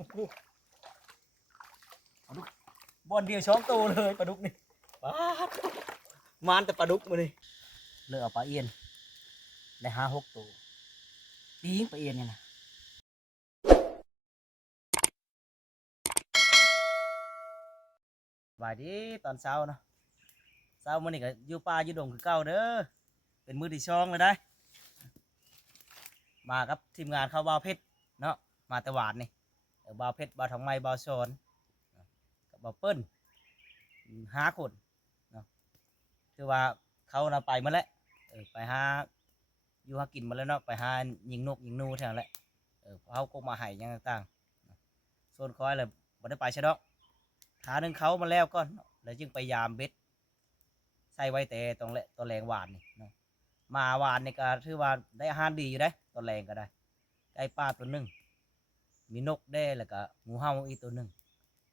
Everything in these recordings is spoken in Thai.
ปลาดุกบอลเดียวช้องโตวเลยปลาดุกนี่ปลามานแต่ปลาดุกมาเลยเลือกเอาปลาเอียนได้ห้าหกตัวปีงปลาเอียนเนี่ยนะบายดีตอนเช้าเนาะเช้ามื้อนี้ก็อยู่ป่าอยู่ดงคือเก่าเด้อเป็นมือที่ช่องเลยได้ มากับทีมงานข้าวบาวเพชรเนาะมาแต่หวานนี่ บาวเพชรบาวทองไม้บาวโซนกับบาวเปิ้ลห้าคนเนาะคือว่าเขานาไปมาแล้วเออไปหาอยู่หากินมาแล้วเนาะไปหายิงนกยิงนูแถวแหละเออเขาก็มาให้หยังต่างๆเนาะโซนคอยเลยบ่ได้ไปใช่ดอกหาหนึ่งเขามาแล้วก่อนเนาะแล้วจึงไปยามเบ็ดใส่ไว้แต่ตรงแหละตัวแรงหวานนี่เนาะมาวานนี่ก็ถือว่าได้อาหารดีอยู่ได้ตอนแรงก็ได้ได้ปลาตัวหนึ่ง มีนกได้แล้วก็งูเห่าอีกตัวหนึ่ง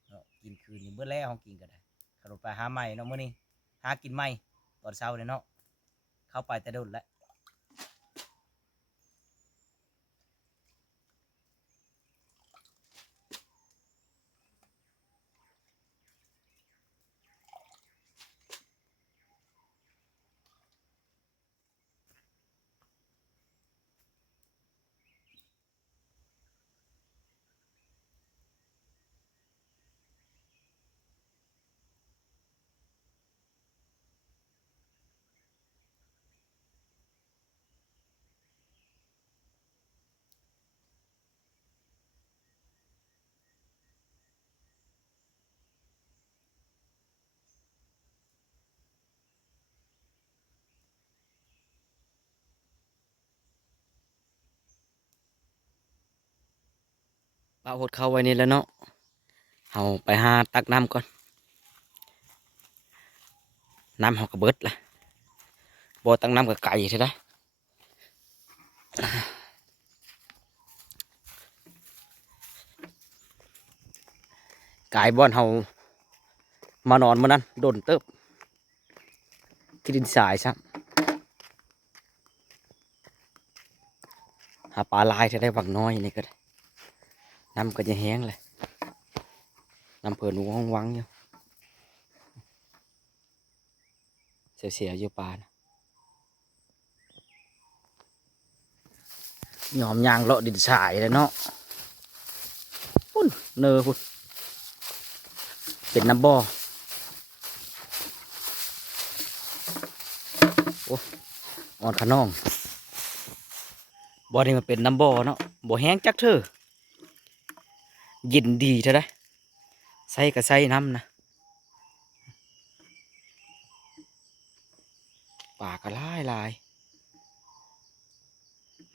เนาะกินคืนนี้เบื่อแล้วเขากินก็ได้ขนมไปหาใหม่เนาะมื้อนี้หากินใหม่ตอนเช้าเนี่ยเนาะเข้าไปแต่โดนแล้ว ปลาหดเข้าไว้นี่แล้วเนาะเอาไปหาตักน้ำก่อน น้ำเขากระเบิดละบ่ตักน้ำกับไก่ใช่ไหมไก่บ้านเฮามานอนมื่อนั้นโดนเติบ ที่ดินสายซะหาปลาลายจะได้บักน้อยนี่ก็ได้ น้ำก็จะแห้งเลยน้ำเผินหนูห้องวังอยู่เสียๆอยู่ปลานะยอมยางเลาะดินสายเลยเนาะพุ่นเนอพุ่นเป็นน้ำบ่อโอ้อ่อนขะน้องบ่อนี่มันเป็นน้ำบ่อเนาะบ่อแห้งจักเธอ เยินดีเท่าไดใส่ก็ใส่น้ำนะป่าก็ลายลาย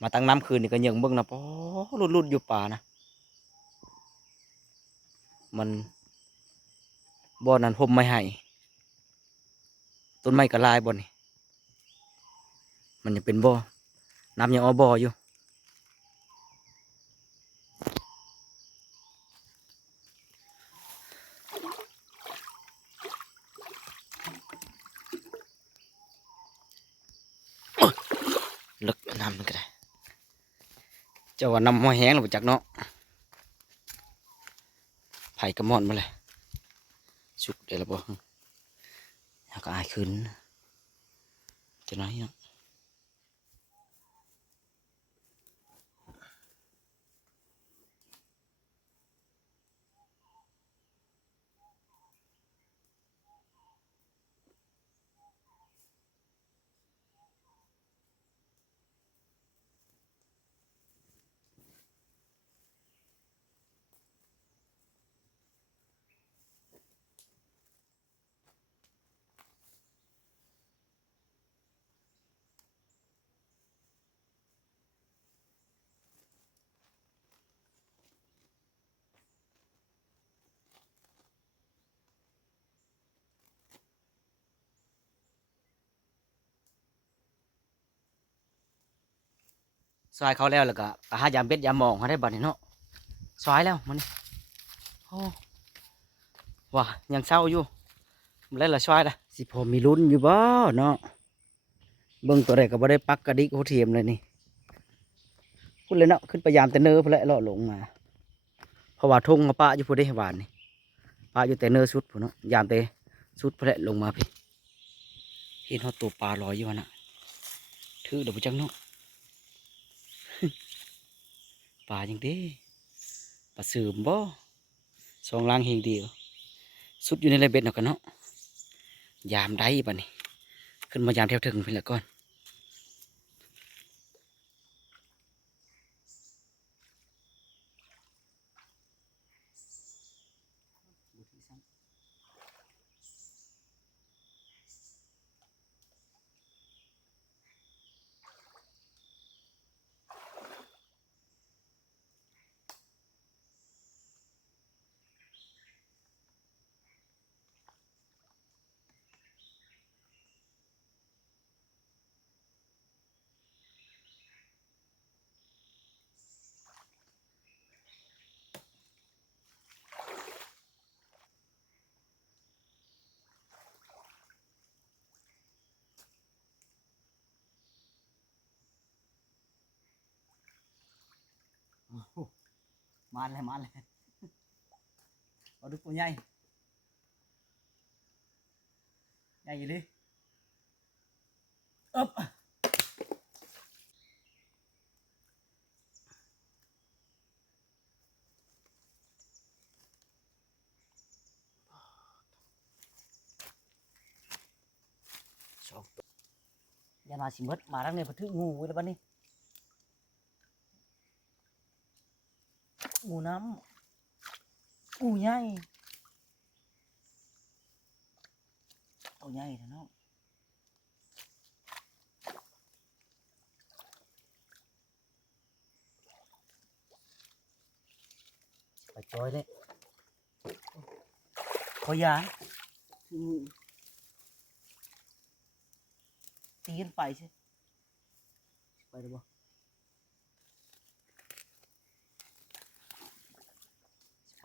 มาตั้งน้ำคืนนี่ก็ยังเบิ่งนะปอรุดรุดอยู่ป่านะ มันบ่อนั้นผมไม่ให้ต้นไม้ก็ลายบ่อนี่มันยังเป็นบ่อน้ำยังเอบ่ออยู่ ลึก น้ำมันก็ได้เจ้าว่าน้ำมาแห้งหรือจากเนาะไผ่กระมอนมาเลยสุกเดี๋ยวเราบ่อยากอายขึ้นจะน้อยเนาะ ซอยเขาแล้วแล้วก็อาหารยามเบ็ดยามมองเขาได้บัดนี้เนาะซอยแล้วมันนี่โอ้ว่ายังเศร้าอยู่มันเลยละซอยละสิพอมีลุ้นอยู่บ่เนาะเบิ่งตัวแรกก็บ่ได้ปักกระดิกโหเทียมเลยนี่พูดเลยเนาะขึ้นไปยามแต่เนื้อพุ่นแหละเลาะลงมาเพราะว่าทุ่งเขาปะอยู่ผู้ได้หวานนี่ปะอยู่แต่เนื้อสุดผู้เนาะยามแต่สุดพละลงมาพี่เห็นเขาตัวปลาลอยอยู่วะนะถือเดี๋ยวไปจังเนาะ ปลาจังด้ปลาสืมบ่สองล่างเฮงเดียวสุดอยู่ในไรเบ็ดเนาะกันเนาะยามได้ปะนี่ขึ้นมายามแถวถึงเพิ่นละก่อน มาเลยมาเลยเอาดูตัวใหญ่ใหญ่อยู่ดิอึ๊บสองตัวอย่ามาสิมดมาทั้ง เนี่ยพะทึกงูไว้แล้วบ้านี้งูน้ำงูใหญ่ตัวใหญ่นะเนาะไปจอยเลยขอยาถึงงูตีกันไปใช่ไปหรือเปล่า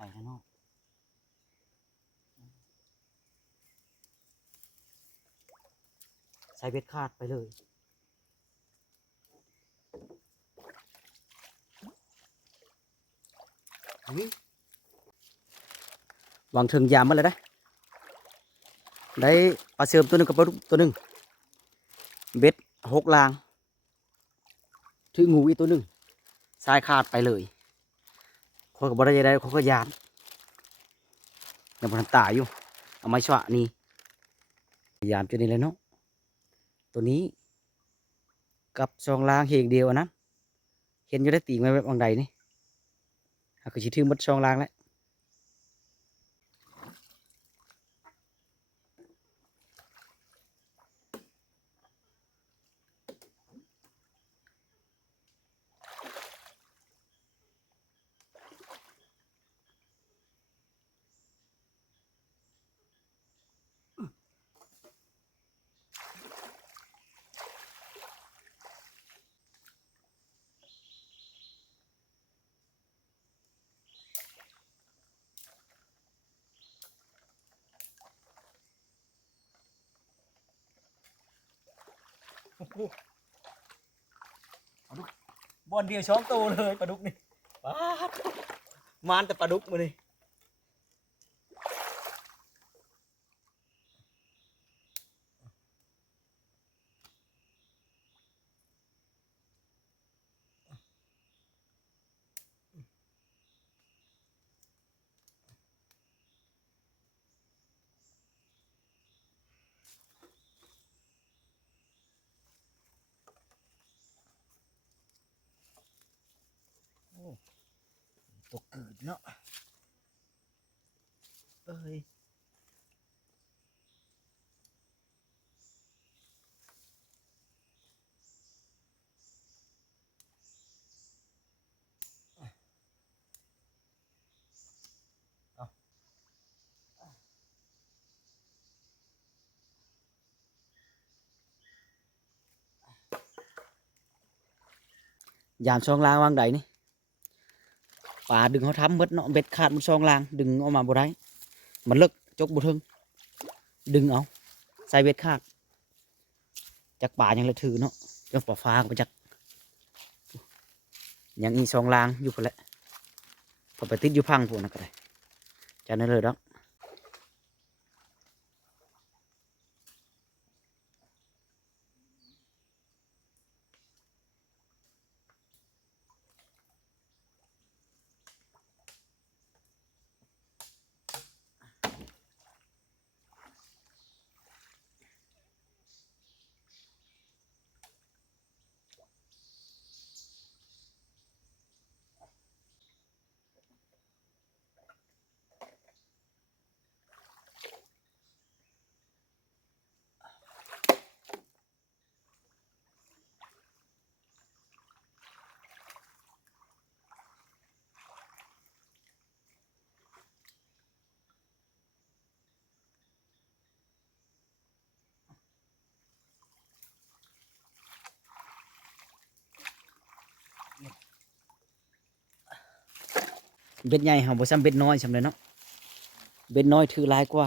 ไปข้างนอกใส่เบ็ดคาดไปเลยหวางถิงยามมาเลยได้ ได้ปลาเสื่อมตัวหนึ่งกับปลาดุกตัวหนึ่งเบ็ดหกลาง ถืองูอีกตัวหนึ่งสายขาดไปเลย เขาก็บ่ได้ได้เขาก็ยานยังบ่ทันตายอยู่เอาไม้ชวะนี่ยามจนนี่เลยเนาะตัวนี้ กับซองลางเฮงเดียวนะเห็นอยู่ได้ตีไว้แบบบางใดนี่หากก็ชิถึงหมดซองลางแล้ว บอลเดียวช้องโตเลยปลาดุกนี่ป้าดมานแต่ปลาดุกมาเตัวกืดเนาะเอ้ยยามช่องล่างวางใดนี่ ป่าดึงเขาทำเบิดเนาะเบ็ดขาดมันซองลางดึงออกมาบ่ได้มันเลิกจกบ่ถึงดึงเอาใส่เบ็ดขาดจากป่ายังละถือเนาะจังป่าฟ้าก็จากยังอีซองลางอยู่พุ่นแหละพอไปติดอยู่พังพวกนั้นก็ได้จากนั้นเลยดอก เบ็ดใหญ่เฮาบ่ซ้ำเบ็ดน้อยซ้ำเลยเนาะเบ็ดน้อยถือหลายกว่า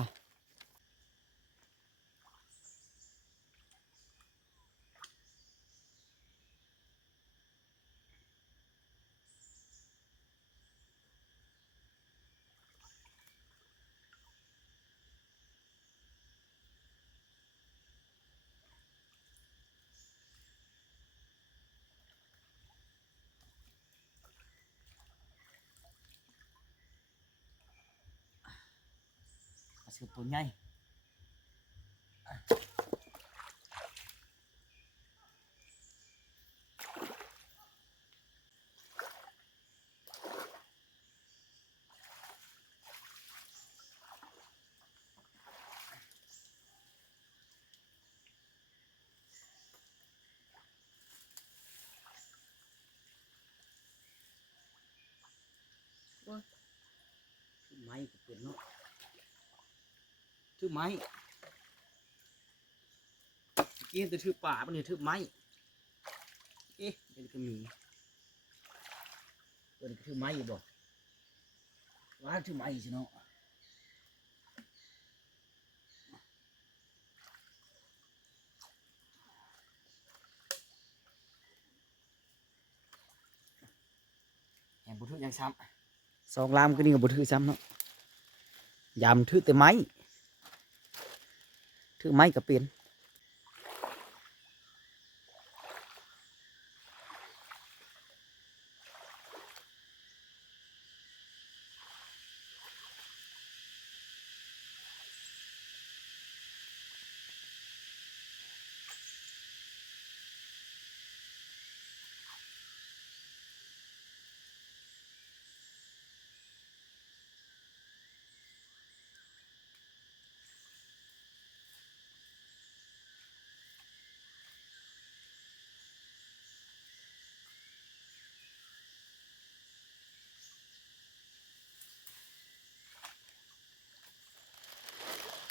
สืบตัวใหญ่ไม้ก็เป็นเนาะถือไม้เมื่อกี้จะถือป่ามันเนี่ยถือไม้เอ๊ะเดี๋ยวก็มีเดี๋ยวก็ถือไม้อยู่บ่ว่าถือไม้สิเนาะแหบุถือยังซ้ำสองลามก็นี่ก็บุถือซ้ำเนาะยำถือแต่ไม้ ถือไม้กับเป็น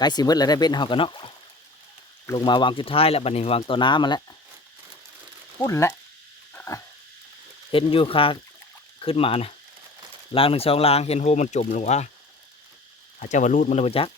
ไกลสิมืดแล้วได้เบ็ดเฮากันเนาะลงมาวางจุดท้ายแล้วบัดนี้วางตัวน้ำมาแล้วพุ่นแหละเห็นอยู่คาขึ้นมานะลางหนึ่งสองลางเห็นโฮมันจมหรือวะอาจจะว่ารูดมันเลยบ่จัก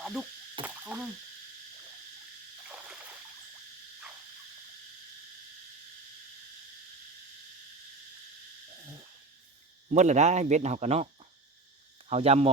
ปลาดุกตัวนึงหมดแล้วได้เบ็ดเฮากันเนาะเฮายำ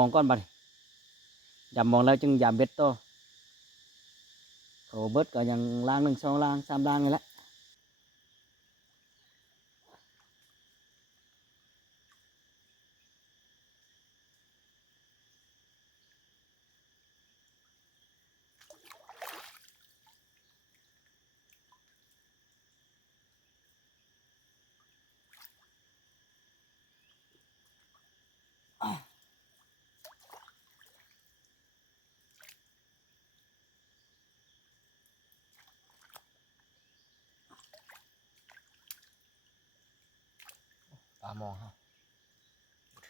ล้วจึงยามมองฮะ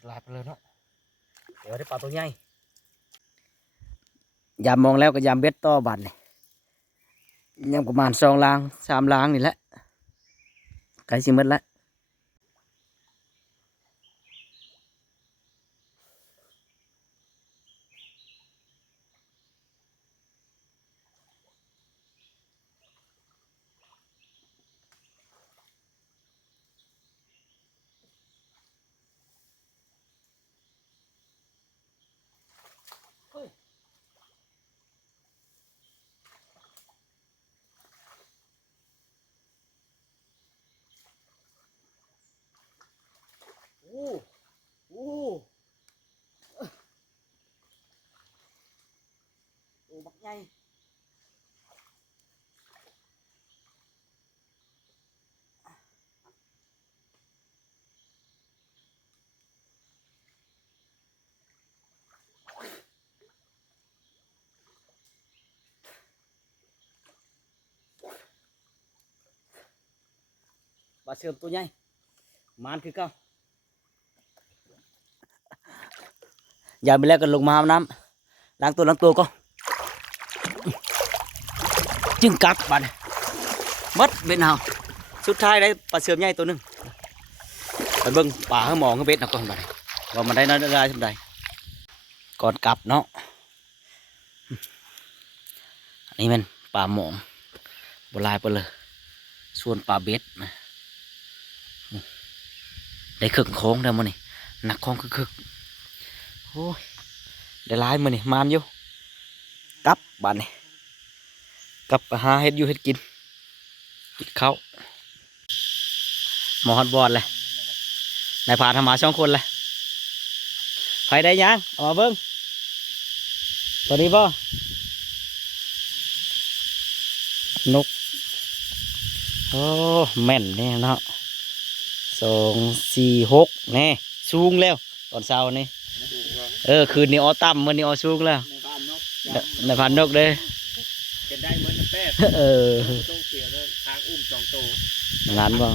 ลายไปเลยเนาะเดี๋ยวได้ปลาตัวใหญ่ยามมองแล้วก็ยามเบ็ดต่อบัดนี่ยังประมาณสองล้างสามล้างนี่แหละไก่สิมดแล้ว โอ้โอ้โอ้ บักใหญ่ปลาเสื่อมตัวใหญ่มานคือเก่าอย่าไปแล้วกันลงมาอาบน้ำล้างตัวล้างตัวก็ จึงกลับบัดมัดเบ็ดเฮาสุดท้ายได้ปลาเสื่อมใหญ่ตัวหนึงไปเบิ่งปลาให้หมองให้เบ็ดเอาก่อนบัดว่ามันได้น้อยได้สำใดก่อนกลับเนาะอันนี้มันปลาหมองบหลายไปเลย ส่วนปลาเบ็ดนะได้ครึ่งโค้งแล้วมันนี่หนักโค้งคือคึกโอ้ยได้ลายมันนี่มานอยู่กลับบ้านนี่ กับหาเฮ็ดอยู่เฮ็ดกินกินข้าวหมอฮอดบอดเลยนายพาทำมาสองคนเลยไปได้ยังเอามาเบิ้งตัวนี้บ่นก โอ้แม่นเนี่ยเนาะสองสี่หกแน่สูงแล้ว ตอนเช้านี่ เออ คืนนี้ออต่ำมื่อนี้ออสูงแล้วในบ้านนกในพันนกเด้ เออต้องเสียเลยทางอุ้มสองโตร้านบ่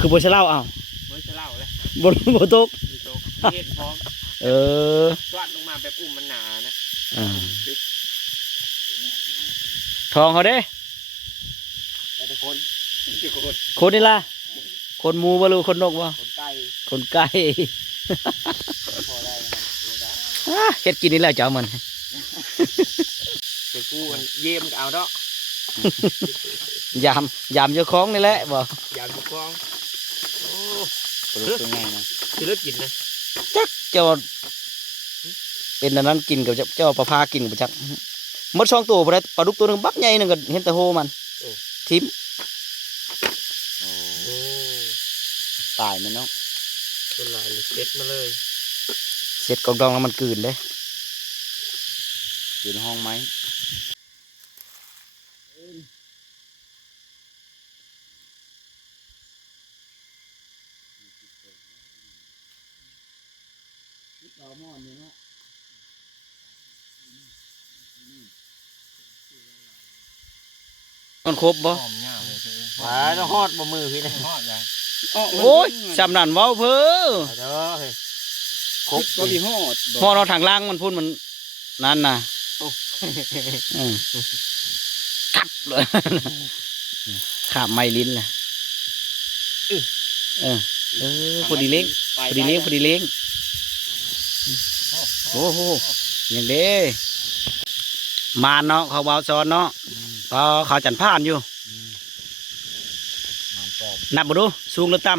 คือบนเชเล่าเอาเมื่อจะเล่าเลยบนบนตกมีโตเห็นพร้อมเออสวัดลงมาแบบอุ้มมันหนานะอ่าทองเขาเด้แต่ทุกคนทุกคนคนนี่ล่ะคนหมูบ่หรือคนนกบ่คนไก่คนไก่พอได้ครับพอได้อ่าเฮ็ดกินนี่แหละเจ้ามันเป็น กูมันเยี่ยมก็เอาเนาะยามยามเจ้าของนี่แหละบ่อยากดูกล้องโอ้ตัวใหญ่นะที่เลือกกินนะจักเจ้าเป็นอันนั้นกินกับเจ้าเจ้าปลาพากินกับจักหมดสองตัวพอได้ปลาดุกตัวหนึงบักใหญ่หนึงก็เห็นแต่โฮมันทิมโอ้ตายมันเนาะเป็นหลายเลยเซ็ตมาเลยเสร็จกองดองแล้วมันกลืนเลยอยู่ในห้องไหม มันครบบ่หอมเงาเลยคือหวาต้องฮอดบ่มือพี่นะฮอดเลยโอ้ยสำนันเว้าเพ้อเด้อเฮ้ยครบตัวนี้ฮอดพอเราทางล่างมันพูดมันนั่นนะอืมกัดเลยขาบไม่ลิ้นเลยเออเออพอดีเล้งพอดีเล้งพอดีเล้ง โอ้โหอย่างเด้มาเนาะเขาเบาซ้อนเนาะพอเขาจันผ่านอยู่ นับมาดู สูงหรือต่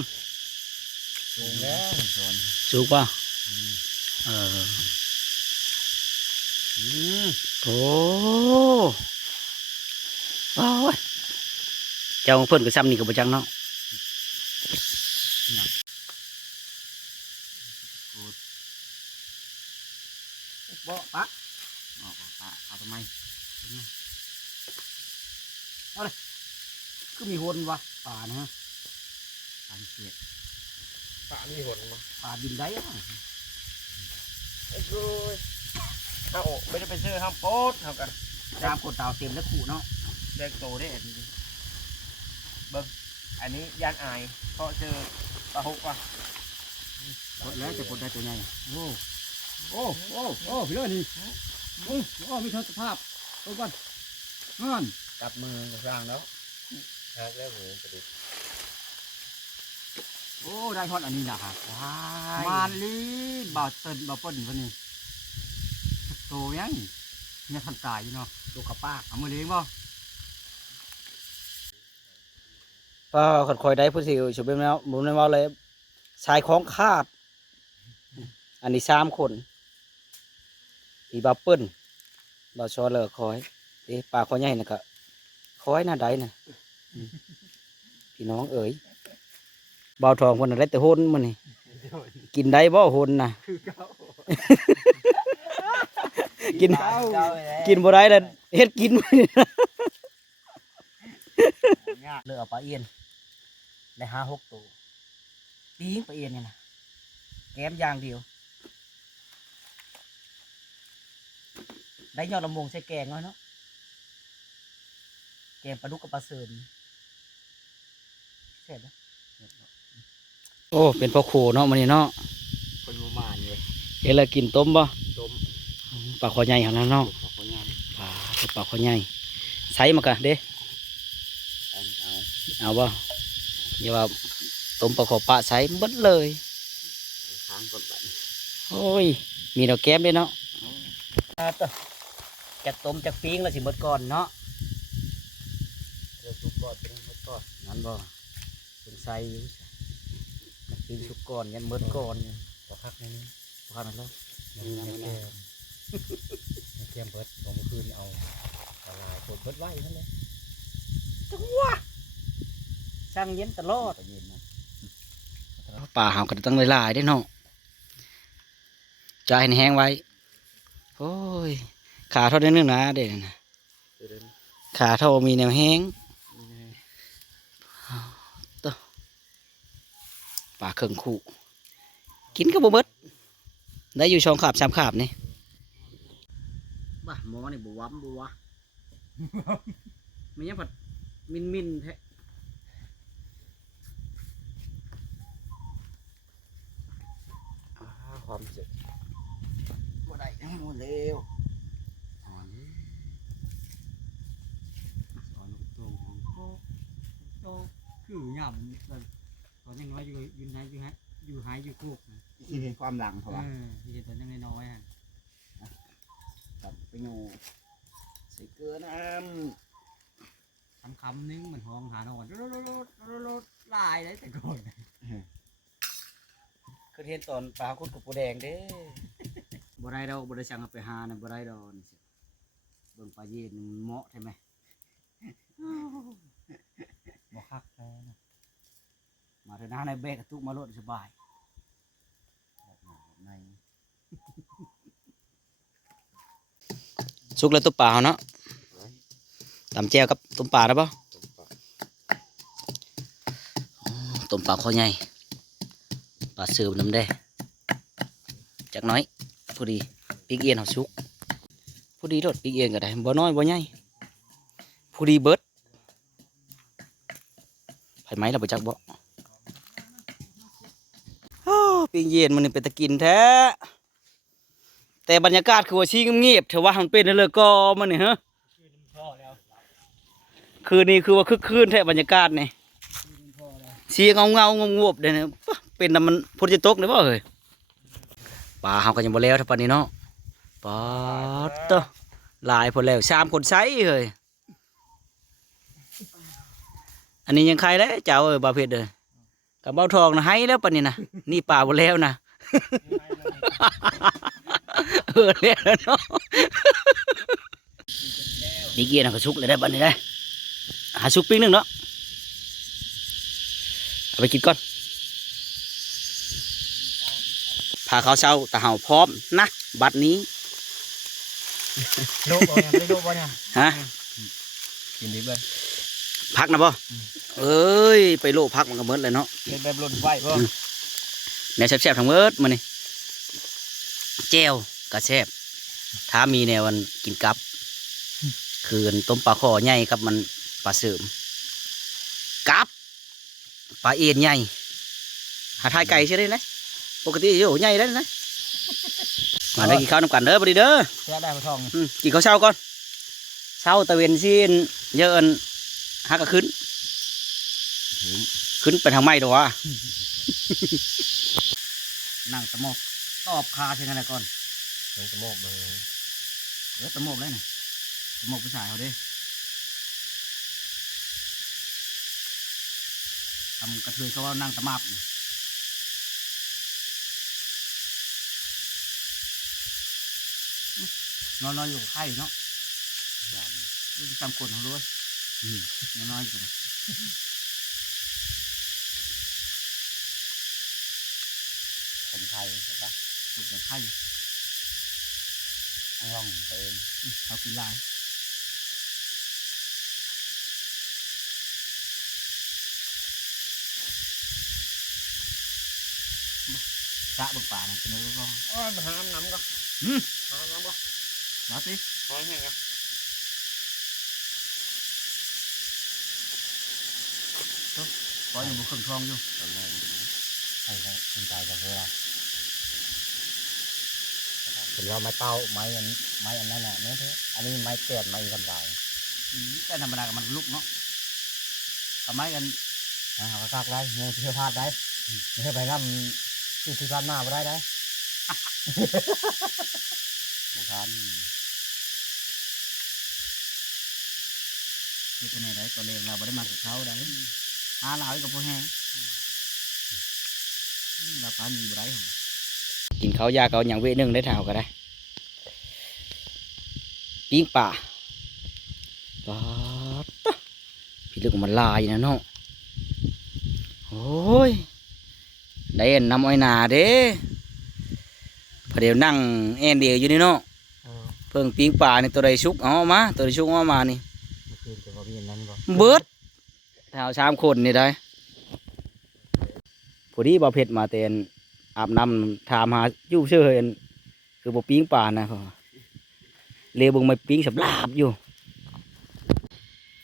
สูงแล้วสูงป่ะเอออืมโอ้โอ้เจ้าเพิ่อนก็ซ้ำนี่ก็บ่จังเนาะ บ่ปะ เอาเอาปะเอาทำไมทำไมเอาเลย คือมีหนวะป่านะฮะป่าเสียดปะมีหนมาป่าดินได้อะไอ้กูเอาโอ้ไม่ได้ไปซื้อห้ามโป๊ดเท่ากันตามกดเต่าเต็มแล้วขู่เนาะแดงโตได้อันนี้เบิ้งอันนี้ยานอายเพราะเจอปลาหกว่ะกดแล้วจะกดได้ตัวใหญ่โอ้โอ้โอ้โอ้พี่เลยนี่โอ้โอ้มีทศภาพตัวก่อนนั่นจับมือกับร่างแล้ว ครับแล้วผมกระดูกโอ้ได้ทอดอันนี้นะครับว้ามานลีบ่าวเตินบ่าวเปิ้ลวันนี้โตยังเนี่ยทันตายอยู่เนาะดูกับป้าเอามือเลี้ยงบ่ก็ขัดคอยได้ผู้สิวชุบเป็นแล้วผมเลยว่าเลยชายของคาด อันนี้สามคนอีบาเปิ้ลบาชอเลอคอยเอ๊ะปลาคอใหญ่น่ะก็คอยหน้าใดน่ะอืม พี่น้องเอ๋ยบ่าวทองคนน่ะได้แต่หนมันนี่กินได้บ่หนน่ะกินกินบ่ได้แล้วเฮ็ดกินบ่ได้เลือกเอาปลาเอียนได้ห้าหกตัวปีงปลาเอียนเนี่ยนะแก้มอย่างเดียว ได้ยอดลำวงใส่แกงน้อยเนาะแกงปลาดุกกับปลาเสริม เสร็จแล้วโอ้ เป็นพ่อโคเนาะมันนี่เนาะคนประมาณเลยเอ้ละกินต้มบ่ต้มปลาคอใหญ่หั่นน่ะเนาะขอบคุณงานปลาปลาคอใหญ่ใส่มากะเด้เอาเอาเอาบ่อย่าว่าต้มปลาคอปลาใส่เบิดเลยค้างก่อนไปโอ้ย มีดอกแก้มด้วยเนาะอ่าต่อจากต้มจากปิ้งแล้วสิหมดก่อนเนาะเดี๋ยวสุกก่อนเป็นหมดก่อนนั่นบ่ เป็นไซอยู่จากปิ้งสุกก่อนยันหมดก่อนเนี่ยพอพักในนี้พอพักนั้นแล้วยังยังแก้มยังแก้มเบิดผมคืนเอาเอาลายผมเบิดไว้นั่นแหละช่างเย็นตลอดเย็นนะปลาเฮาก็ต้องหลายๆเด้เนาะใจให้แห้งไว้ โอ้ย ขาเท่านี้นึงนะเด้นะขาเท่ามีแนวแห้ง ปลาเครื่องคู่ กินก็บ่เบิดได้อยู่ช่องขาบสามขาบนี่บ้าหมอนี่บวมบวมันยังผัดมินมินแท้อ่าความเจ็บบ่ได้ทั้งหมดเร็วอ่อนอ่อนลูกโตของโตโตคือยำ ตอนยังน้อยอยู่อยู่ไหนอยู่ฮะอยู่หายอยู่คุกนะที่เป็นความหลังเพราะเอว่าอที่เห็นตอนยังน้อยๆฮะตับไปอยู่ใส่เกลือน้คำคำๆนึงมันห้องหานอนรถรถรถรถรถลายได้แต่ก่อนเคยเห็นตอนปลาคุดกับปูแดงเด้บ่ได้ดอกบ่ได้สั่งเอาไปหานะบ่ได้ดอกนี่สิเบิ่งปลาเย็นมันเหมาะใช่ไหมบ่คักแท้นะ มาเถอะนะในแบกกระตุกมาโลดสบายในสุกแล้วตุ๊ปลาเนาะตำแจ่วกับต้มปลาได้ป่ะต้มปลาคอใหญ่ปลาเสือน้ำแดงจักน้อยพอดีปีกเอียนเขาสุกพอดีโดดปีกเอียนก็ได้บ่น้อยบ่ใหญ่พอดีเบิร์ดไผไหมเราไปจักบ่ ปีกเอียนมันนี่เป็นตะกินแท้ แต่บรรยากาศคือว่าชี้เงียบเถอะว่ามันเป็นเลยก็มันนี่ฮะคืนนี้คือว่าคึกคืนแท้บรรยากาศนี่ชี้เงาเงาๆงบเด้เนี่ยปะเป็นน้ำมันพุทธตกเลยบ่เฮ้ยปลาเฮาก็ยังบ่แล้วท่าปานนี้เนาะปอดเตอหลายพนแล้วสามคนไซเฮ้ยอันนี้ยังใครแล้วเจ้าเอ้ยบาเพชรเด้ กับเบ้าทองนะให้แล้วปานนี้นะนี่ปลาบ่แล้วนะเออแล้วเนาะดีเกียร์นะก็ชุกเลยได้บัดนี้ได้หาชุกปิ้งหนึงเนาะเอาไปกินก่อนพาเขาวเช้าตะเห่าพร้อมนะบัดนี้โลกบ่เนี่ยได้โลกบ่เนี่ยฮะกินดีเบิ่น พักนะบ่เอ้ย ไปโลพักมันก็เมิดเลยเนาะเป็นแบบลนไฟบ่แนวแซ่บๆทั้งเมิดมานี่แจ่วก็แซ่บถ้ามีแนวมันกินกับคือต้มปลาคอใหญ่กับมันปลาเสริมกับปลาเอ็นใหญ่หาทายไก่ใช่ได้นะปกติอยู่ใหญ่ได้นะมาได้กินข้าวนำกันเด้อบ่ดีเด้อเสื้อได้มาทองอืมกินข้าวเช้าก่อนเช้าตะเวนซีนเยอะอัน ฮักก็ขึ้น ขึ้นไปทางไม้ตัววะนั่งตะโมกตอบคาใช่กันก่อนยังจะโมกเลยเออตะโมกเลยนะตะโมกผู้ชายเขาเด้ทำกระเทยเขาว่านั่งตะมาบน่ะอื้อนอนนอนอยู่กับไข่เนาะดูจำกดเขาด้วย นอนนอนอยู่กันเลยคนไทยใช่ปะกดกับไข่อังลองไปเองอื้อเขากินลายสะเบนป่านะเป็นแล้วก็โอ้ยมาหาน้ำก็อืมหาน้ำก็มาสิหอยแห้งก็ปล่อย อยู่บนเครื่องทองอยู่ตอนแรกไอ้ก็คุณตายกับเพื่อนเป็นเราไม้เป้าไม้อันไม้อันนั้นน่ะเนี่ยเถอะอันนี้ไม้แก่นไม้กำไรอืมแต่ธรรมดากับมันลุกเนาะกับไม้กันอ่าเขาก็ซักได้เงินเชื่อพลาดได้ไม่ใช่ไปร่ำที่ที่พลาดมาไม่ได้ได้หมูพันคือตัวไหนได้ตัวเลงเราไม่ได้มากับเขาได้ หาเราอีกกับพวกแห้งเราปลามีบ่ได้หรอกินเขายาเขาอย่างเวนึงได้เท่าก็ได้ปิ้งป่าปาพี่ลึกมันลายนะเนาะโอ้ยได้เห็นน้ำอ้อยนาเด้พอเดี๋ยวนั่งแอนเดียวอยู่นี่เนาะเออเพิ่งปิ้งป่านี่ตัวใดชุกเอามาตัวใดชุกเอามานี่เบอกพี่อย่างนั้นบอกเบิด แถวชามคนนี่ได้พอดีบ่าเผ็ดมาเตนอาบน้ำถามหาอยู่เชื่อเห็นคือบ่ปิ้งป่านะเขาเลเบงไม่ปิ้งสับลาบอยู่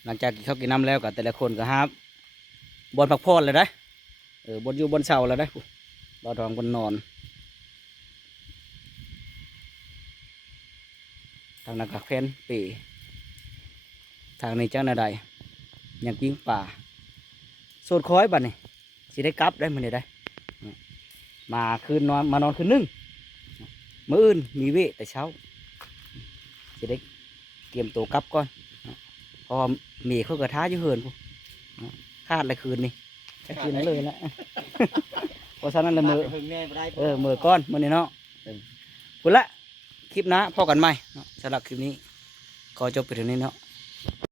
หลังจากกินข้าวกินน้ำแล้วกับแต่ละคนก็ครับบนพักผ่อนเลยได้เออบนอยู่บนเสาแล้วได้บ่าวทองบนนอนทางนักกักเพนปีทางนี้เจ้าหน้าใด ยังปิ้งป่าโซดคอยบัดนี่สิได้กลับได้มันได้ได้ มาคืนนอนมานอนคืนนึงมื้ออื่นมีเวแต่เช้าสิได้เตรียมตัวกลับก่อนพอมีเขากระท้าอยู่เหินพู้นคาดอะไรคืนนี่คืนนั้นเลยละเพราะฉะนั้นละมือเออมือก้อนมันนี่เนาะพุ่นละคลิปนะพอกันไหมสำหรับคลิปนี้ขอจบไปถึงนี้เนาะ